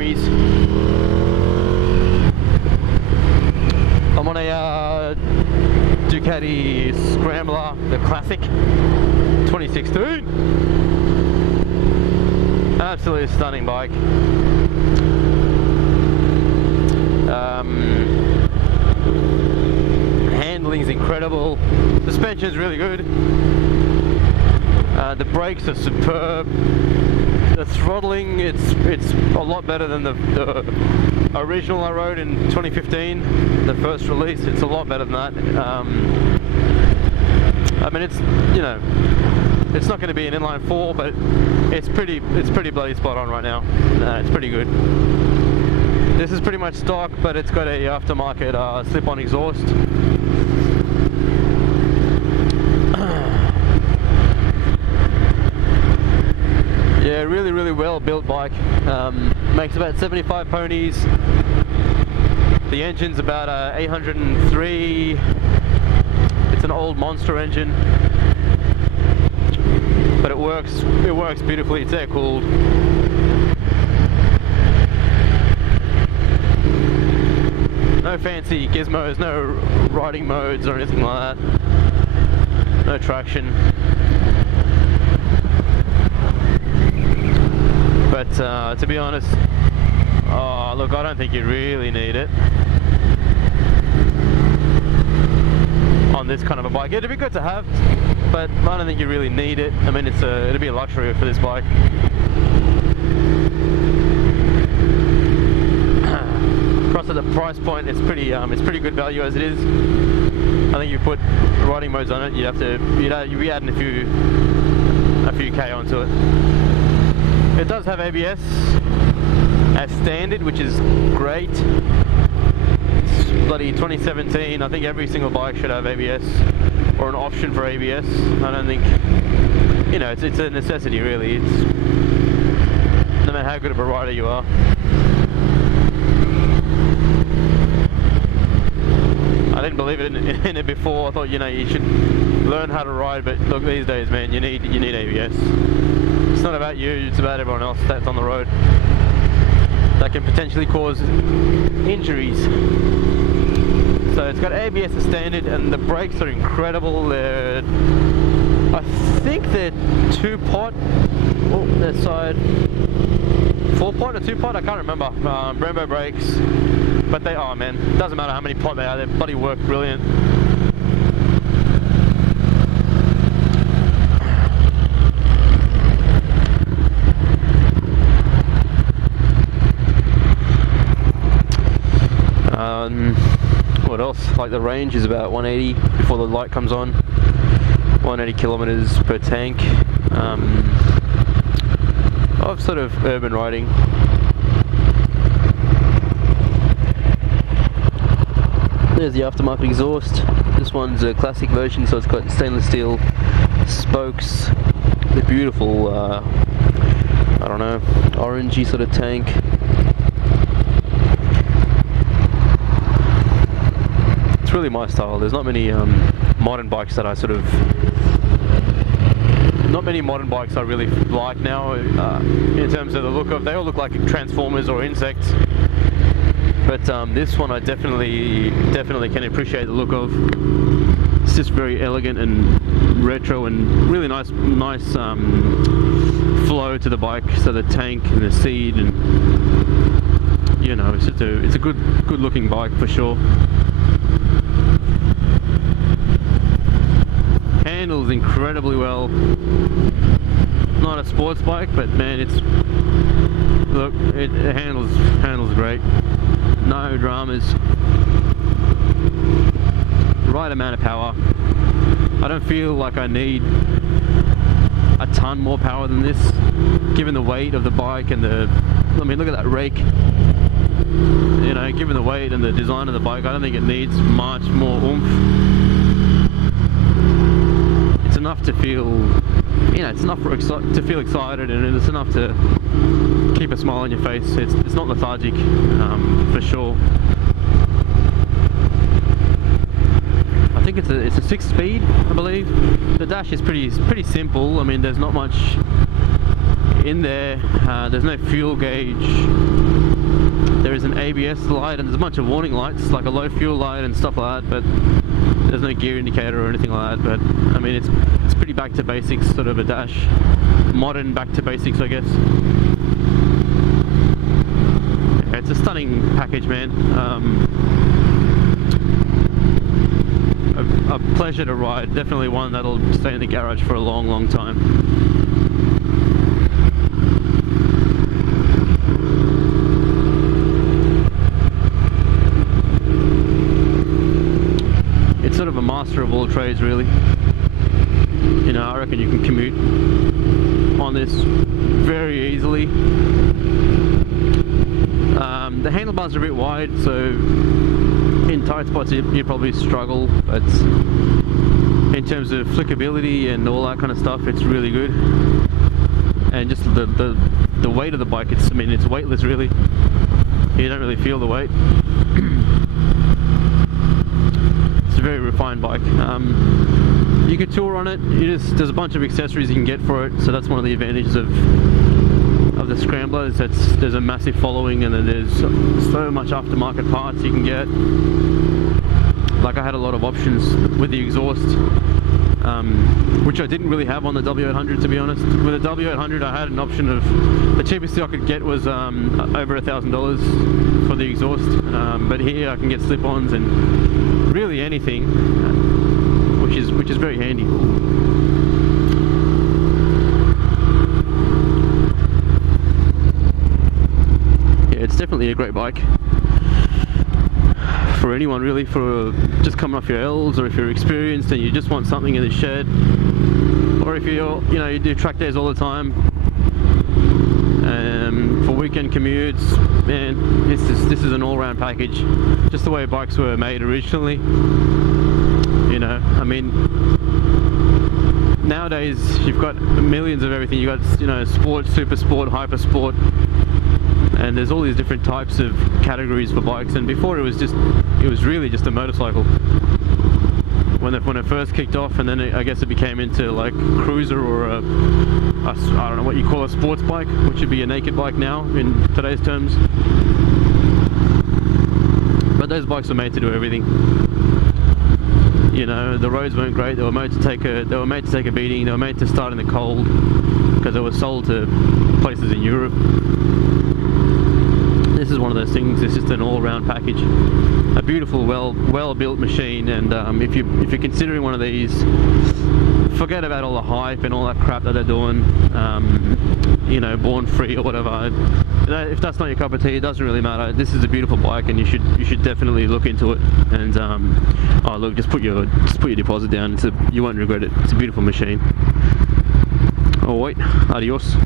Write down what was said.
homies. I'm on a Ducati Scrambler, the classic 2016. Absolutely stunning bike. Handling's incredible. Suspension's really good. The brakes are superb. The throttling, it's a lot better than the original I rode in 2015, the first release. It's a lot better than that. I mean, it's, you know, it's not going to be an inline 4, but it's pretty bloody spot on right now. It's pretty good. This is pretty much stock, but it's got a aftermarket slip-on exhaust. Yeah, really well built bike. Makes about 75 ponies. The engine's about 803. It's an old monster engine, but it works beautifully. It's air cooled. No fancy gizmos, no riding modes or anything like that. No traction. But to be honest, oh look, I don't think you really need it on this kind of a bike. It'd be good to have, but I don't think you really need it. I mean, it'll be a luxury for this bike. Across at the price point, it's pretty good value as it is. I think you put riding modes on it, you'd be adding a few K onto it. It does have ABS as standard, which is great. It's bloody 2017. I think every single bike should have ABS or an option for ABS. I don't think, you know, it's a necessity really. It's no matter how good of a rider you are. I didn't believe in it before. I thought, you know, you should learn how to ride, but look, these days, man, you need ABS. It's not about you, it's about everyone else that's on the road. That can potentially cause injuries. So it's got ABS as standard, and the brakes are incredible. I think they're 2-pot. Oh, that side. 4-pot or 2-pot? I can't remember. Brembo brakes. But they are, man. Doesn't matter how many pot they are, they bloody work brilliant. What else? Like the range is about 180 before the light comes on. 180 kilometers per tank. Of sort of urban riding. There's the aftermarket exhaust. This one's a classic version, so it's got stainless steel spokes. The beautiful, I don't know, orangey sort of tank. It's really my style. There's not many modern bikes that I really like now in terms of the look of. They all look like Transformers or insects. But this one I definitely can appreciate the look of. It's just very elegant and retro and really nice flow to the bike. So the tank and the seat, and you know, it's a good looking bike for sure. Handles incredibly well. Not a sports bike, but man, it handles great. No dramas. Right amount of power. I don't feel like I need a ton more power than this, given the weight of the bike and I mean, look at that rake. You know, given the weight and the design of the bike, I don't think it needs much more oomph. It's enough to feel, you know, it's enough to feel excited, and it's enough to keep a smile on your face. It's not lethargic, for sure. I think it's a 6-speed, I believe. The dash is pretty simple. I mean, there's not much in there. There's no fuel gauge. There is an ABS light and there's a bunch of warning lights, like a low fuel light and stuff like that, but there's no gear indicator or anything like that. But I mean, it's pretty back to basics, sort of a dash, modern back to basics, I guess. Yeah, it's a stunning package, man. A pleasure to ride, definitely one that'll stay in the garage for a long, long time. It's sort of a master of all trades, really. You know, I reckon you can commute on this very easily. The handlebars are a bit wide, so in tight spots you probably struggle, but in terms of flickability and all that kind of stuff, it's really good. And just the weight of the bike, I mean, it's weightless, really. You don't really feel the weight. It's a very refined bike. You can tour on it. There's a bunch of accessories you can get for it, so that's one of the advantages of the Scrambler, is that there's a massive following, and then there's so much aftermarket parts you can get. Like, I had a lot of options with the exhaust, which I didn't really have on the W800, to be honest. With the W800 I had an option of, the cheapest thing I could get was over $1,000 for the exhaust, but here I can get slip-ons and really anything, which is very handy. It's definitely a great bike for anyone, really, for just coming off your L's, or if you're experienced and you just want something in the shed, or if you do track days all the time, for weekend commutes. Man, this is an all-round package, just the way bikes were made originally. You know, I mean, nowadays you've got millions of everything. You've got, you know, sport, super sport, hyper sport, and there's all these different types of categories for bikes. And before it was really just a motorcycle when it first kicked off, and then I guess it became into like cruiser, or I don't know what you call a sports bike, which would be a naked bike now in today's terms. But those bikes were made to do everything. You know, the roads weren't great. They were made to take a beating. They were made to start in the cold, because they were sold to places in Europe. This is one of those things. It's just an all-round package, a beautiful, well-built machine. And if you're considering one of these, forget about all the hype and all that crap that they're doing. You know, born free or whatever. If that's not your cup of tea, it doesn't really matter. This is a beautiful bike, and you should definitely look into it. And oh look, just put your deposit down. You won't regret it. It's a beautiful machine. Oh wait, adios.